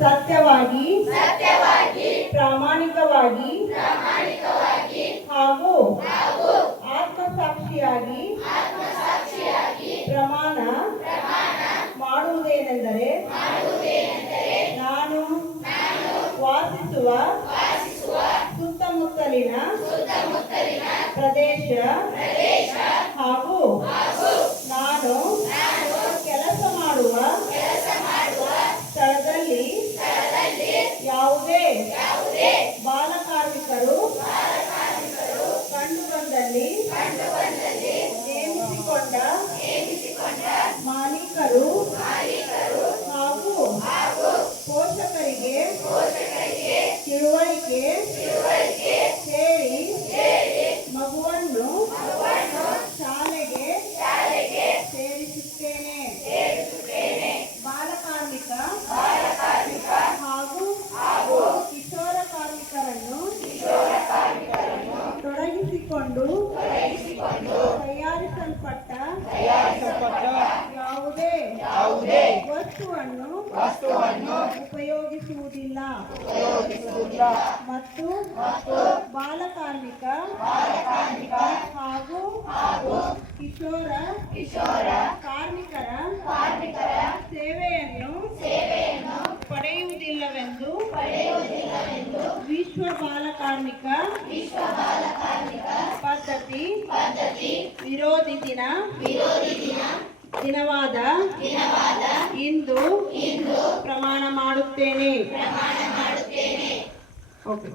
ಸತ್ಯವಾಗಿ ಪ್ರಾಮಾಣಿಕವಾಗಿ ಹಾಗೂ ಆತ್ಮಸಾಕ್ಷಿಯಾಗಿ ಪ್ರಮಾಣ ಮಾಡುವುದೇನೆಂದರೆ ನಾನು ವಾಸಿಸುವ ಸುತ್ತಮುತ್ತಲಿನ ಪ್ರದೇಶ ಹಾಗೂ ನಾನು ಕೆಲಸ ಮಾಡುವ ಸ್ಥಳದಲ್ಲಿ ಯಾವುದೇ ಬಾಲಕಾರ್ಮಿಕರು ಕಂಡುಬಂದಲ್ಲಿ ನೇಮಿಸಿಕೊಂಡ ಮಾಲೀಕರು ಹಾಗೂ ಪೋಷಕರಿಗೆ ತಿಳುವಳಿಕೆ ಹೇಳಿ ಮಗುವನ್ನು ಶಾಲೆಗೆ ಸೇರಿಸುತ್ತೇನೆ. ಬಾಲಕಾರ್ಮಿಕ ಹಾಗೂ ಕಿಶೋರ ಕಾರ್ಮಿಕರನ್ನು ತೊಡಗಿಸಿಕೊಂಡು ತಯಾರಿಸಲ್ಪಟ್ಟ ಯಾವುದೇ ವಸ್ತುವನ್ನು ಉಪಯೋಗಿಸುವುದಿಲ್ಲ ಮತ್ತು ಬಾಲಕಾರ್ಮಿಕ ಹಾಗೂ ಕಿಶೋರ ಕಾರ್ಮಿಕರ ಸೇವೆಯನ್ನು ಪಡೆಯುವುದಿಲ್ಲವೆಂದು ವಿಶ್ವ ಬಾಲಕಾರ್ಮಿಕ ಪದ್ಧತಿ ವಿರೋಧಿ ದಿನವಾದ ಇಂದು ಪ್ರಮಾಣ ಮಾಡುತ್ತೇನೆ. ಓಕೆ.